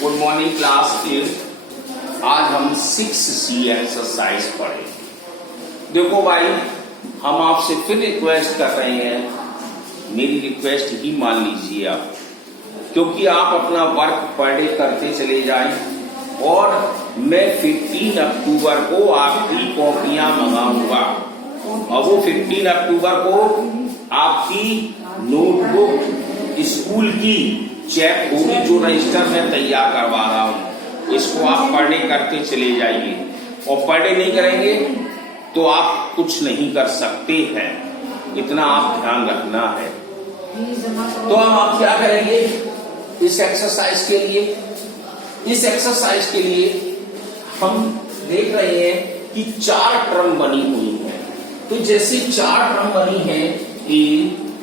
Good morning class ten. आज हम 6C exercise पढ़े। देखो भाई, हम आपसे फिर रिक्वेस्ट कर रहे हैं, मेरी रिक्वेस्ट ही मान लीजिए आप, क्योंकि आप अपना वर्क पर डे करते चले जाएं और मैं 15 अक्टूबर को आपकी कॉपियां मंगाऊंगा और वो 15 अक्टूबर को आपकी नोटबुक स्कूल की चेक होगी जो रजिस्टर में तैयार करवा रहा हूं। इसको आप पढ़ने करते चले जाइए और पढ़ने नहीं करेंगे तो आप कुछ नहीं कर सकते हैं, इतना आप ध्यान रखना है। तो हम आप क्या करेंगे इस एक्सरसाइज के लिए? इस एक्सरसाइज के लिए हम देख रहे हैं कि 4 टर्म बनी हुई है। तो जैसे 4 टर्म बनी है, ए,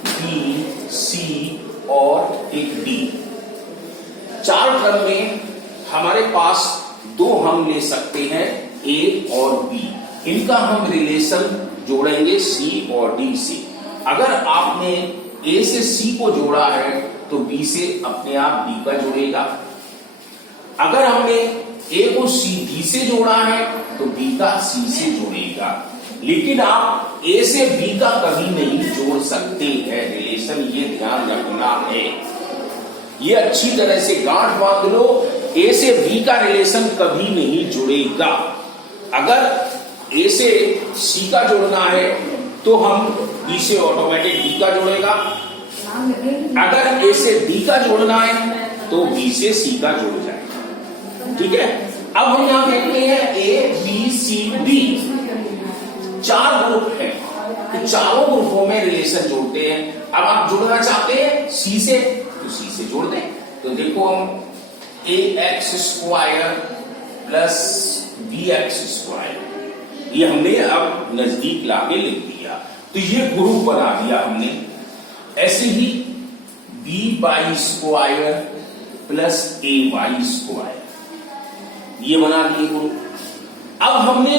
बी, सी और एक डी। 4 टर्म में हमारे पास 2 हम ले सकते हैं, ए और बी। इनका हम रिलेशन जोड़ेंगे सी और डी से। अगर आपने ए से सी को जोड़ा है तो बी से अपने आप बी का जुड़ेगा। अगर हमने ए को डी से जोड़ा है तो बी का सी से जुड़ेगा। लेकिन आप ए से बी का कभी नहीं जोड़ सकते हैं रिलेशन, ये ध्यान रखना है। ये अच्छी तरह से गांठ बांध लो, ए से बी का रिलेशन कभी नहीं जुड़ेगा। अगर ए से सी का जोड़ना है तो हम बी से ऑटोमेटिक डी का जुड़ेगा। अगर ए से डी का जोड़ना है तो बी से सी का जुड़ जाएगा। ठीक है, अब हम यहां देखते हैं A B C D 4 group हैं, तो चारों ग्रुपों में रिलेशन जोड़ते हैं। अब आप जुड़ना चाहते हैं सी से तो सी से जोड़ दें। तो देखो हम ax² प्लस bx², ये हमने अब नजदीक लाके लिख दिया, तो ये ग्रुप बना दिया हमने। ऐसे ही by² प्लस ay², ये बना दिए ग्रुप। अब हमने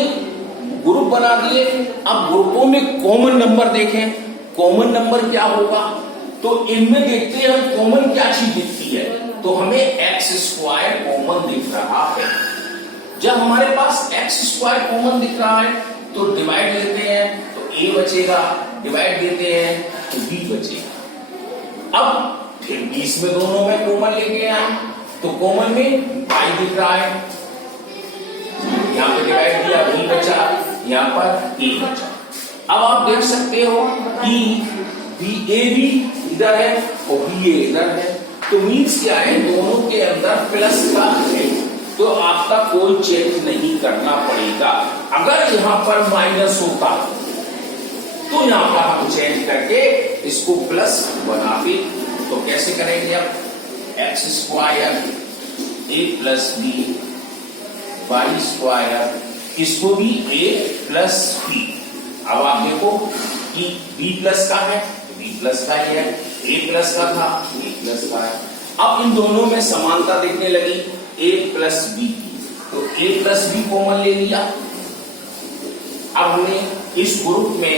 ग्रुप बना दिए। अब ग्रुपों में कॉमन नंबर देखें, कॉमन नंबर क्या होगा? तो इनमें देखते हैं हम कॉमन क्या चीज दिखती है। तो हमें x² कॉमन दिख रहा है। जब हमारे पास x² कॉमन दिख रहा है तो डिवाइड लेते हैं तो a बचेगा, डिवाइड देते हैं तो b बचेगा। अब फिर बीच में दोनों में कॉमन लेके आए तो कॉमन में y दिख रहा है, यहां पे डिवाइड दिया, b बचा, यहां पर a बचा। अब आप देख सकते हो कि ए भी इधर है और बी ए इधर है, तो मीन्स क्या है, दोनों के अंदर प्लस का है, तो आपका कोई चेंज नहीं करना पड़ेगा। अगर यहां पर माइनस होता तो यहां पर हम चेंज करके इसको प्लस बनाते। तो कैसे करेंगे? अब x² a plus B y², इसको भी a प्लस बी। अब आप देखो कि b प्लस का है, b प्लस का ही है, a प्लस का था, a प्लस का है। अब इन दोनों में समानता दिखने लगी a प्लस बी की, तो a प्लस बी कॉमन ले लिया। अब हमने इस ग्रुप में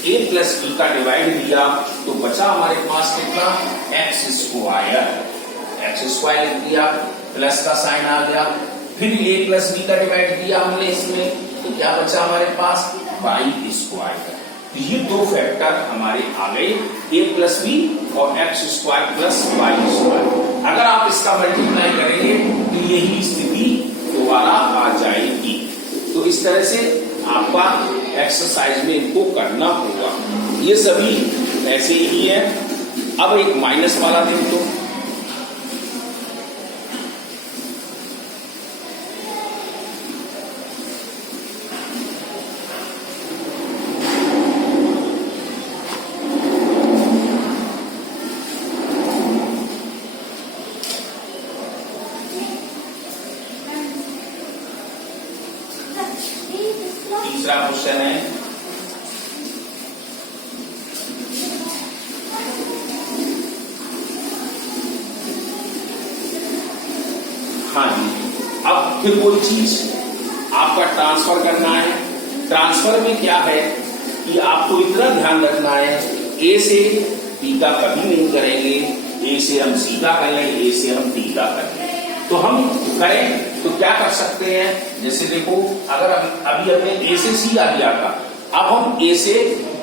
a प्लस बी का डिवाइड दिया तो बचा हमारे पास कितना, x² लिख दिया, प्लस का साइन आ गया। फिर a प्लस बी का डिवाइड दिया हमने इसमें, तो क्या बचा हमारे पास, y²। तो ये 2 फैक्टर हमारे आ गए, a प्लस बी और x² प्लस y²। अगर आप इसका मल्टीप्लाई करेंगे तो यही स्थिति दोबारा आ जाएगी। तो इस तरह से आपका एक्सरसाइज में इनको करना होगा। ये सभी ऐसे ही है। अब एक माइनस वाला देख दो। तीसरा क्वेश्चन है, हाँ जी, अब फिर कोई चीज आपका ट्रांसफर करना है। ट्रांसफर में क्या है कि आपको इतना ध्यान रखना है, ए से बी का कभी नहीं करेंगे, ए से हम सी का कर लेंगे, ए से हम डी का कर लेंगे। तो हम करें तो क्या कर सकते हैं, जैसे देखो अगर अभी हमने ए से सी आ दिया था, अब हम ए से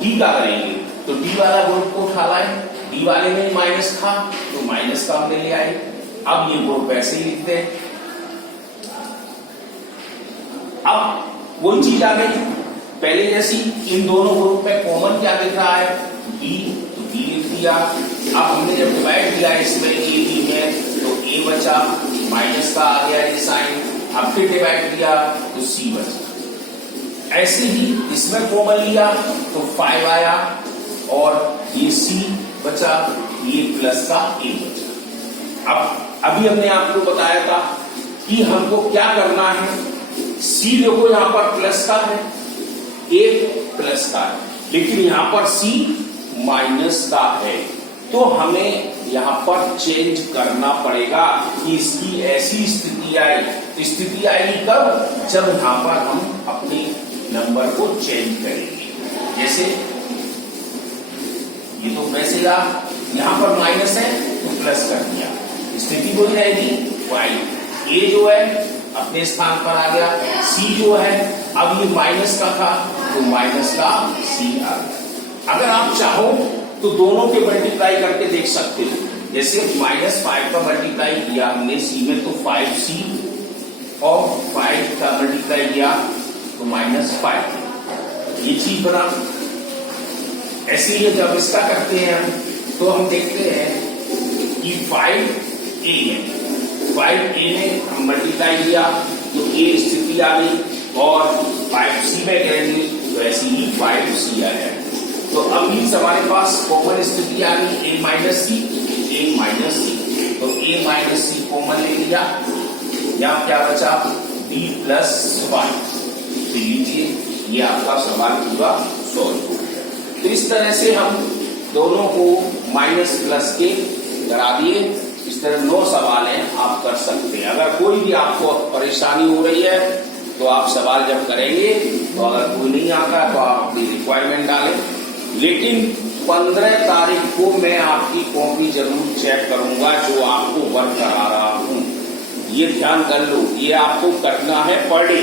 डी का करेंगे, तो डी वाला ग्रुप को उठा लाए, डी वाले में माइनस था तो माइनस का हमने ले आए। अब ये ग्रुप ऐसे ही लिखते हैं। अब वही चीज आ गई पहले जैसी, इन दोनों ग्रुप में कॉमन क्या दिख रहा है, बी, तो बी लिख दिया। अब हमने जब डिवाइड किया इसमें ए बी में, तो ए बचा, माइनस का आ गया ये साइन, अब फिर डिवाइड किया तो सी बचा। ऐसे ही इसमें कॉमन लिया तो 5 आया और ये सी बचा, ये प्लस का ए बचा। अब अभी हमने आपको बताया था कि हमको क्या करना है, सी देखो यहां पर प्लस का है, ए प्लस का है, लेकिन यहां पर सी माइनस का है, तो हमें यहां पर चेंज करना पड़ेगा कि इसकी ऐसी स्थिति आई। स्थिति आएगी कब, जब यहां पर हम अपने नंबर को चेंज करेंगे। जैसे ये तो वैसे यहां पर माइनस है तो प्लस कर दिया, स्थिति हो जाएगी वाई। ए जो है अपने स्थान पर आ गया, सी जो है अब ये माइनस का था तो माइनस का सी आ गया। अगर आप चाहो तो दोनों के मल्टीप्लाई करके देख सकते हो, जैसे -5 का मल्टीप्लाई किया हमने सी में तो 5c, और 5 का मल्टीप्लाई किया तो -5, ये चीज बना। ऐसे ही जब इसका करते हैं तो हम देखते हैं कि 5a में हम मल्टीप्लाई किया तो ए स्थिति आ गई, और 5c में करेंगे तो ऐसी ही 5c आ जाए। तो अब भी हमारे पास कॉमन स्थिति आ गई a माइनस सी, तो a माइनस सी कॉमन ले लिया, यहाँ क्या बचा b प्लस 5। तो लीजिए ये आपका सवाल पूरा सॉल्व हो गया। तो इस तरह से हम दोनों को माइनस प्लस के करा दिए। इस तरह 9 सवाल हैं आप कर सकते हैं। अगर कोई भी आपको परेशानी हो रही है तो आप सवाल जब करेंगे, तो अगर कोई नहीं आता तो आप अपनी रिक्वायरमेंट डालें, लेकिन 15 तारीख को मैं आपकी कॉपी जरूर चेक करूंगा जो आपको वर्क करा रहा हूं। ये ध्यान कर लो, ये आपको करना है पर डे।